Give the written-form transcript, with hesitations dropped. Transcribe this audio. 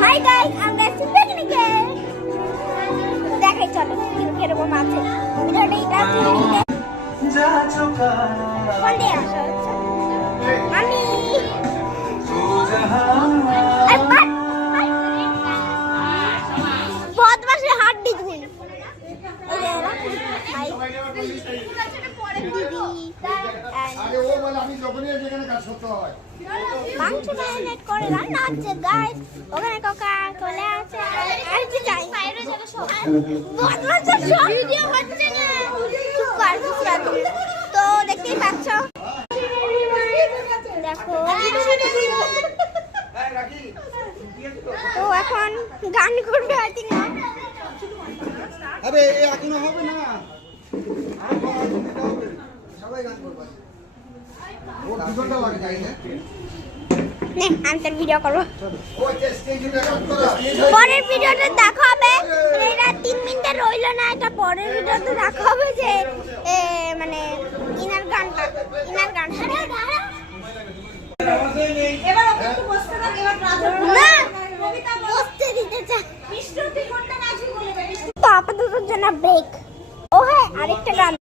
Hi guys, আমরা আছি পিকনিকে। দেখাই চলো কিরকম আছে ভিডিওটা। এটা পিকনিকে কোনটি আসা হচ্ছে আমি বদমাশে হাড্ডি ধুই। মাংস ম্যারিনেট করে রান্না হচ্ছে গাইস। ওখানে কোকা কোলা আছে আর কি চাই। বদমাশে সব ভিডিও হচ্ছে না, চুপ কর বুঝরা তুমি তো দেখতেই পাচ্ছ। দেখো তো এখন গান করবে আই থিংক। আরে এখনো হবে না, সবাই গান করবে। ও 2 ঘন্টা লাগে তাই না? আমি তোর ভিডিও করবো, পরের ভিডিওতে দেখা হবে। এটা 3 মিনিটের রইল না, এটা পরের ভিডিওতে দেখা হবে যে মানে ইনার গান তো আপাতত জন্য ব্রেক। ও হ্যাঁ, আরেকটা গান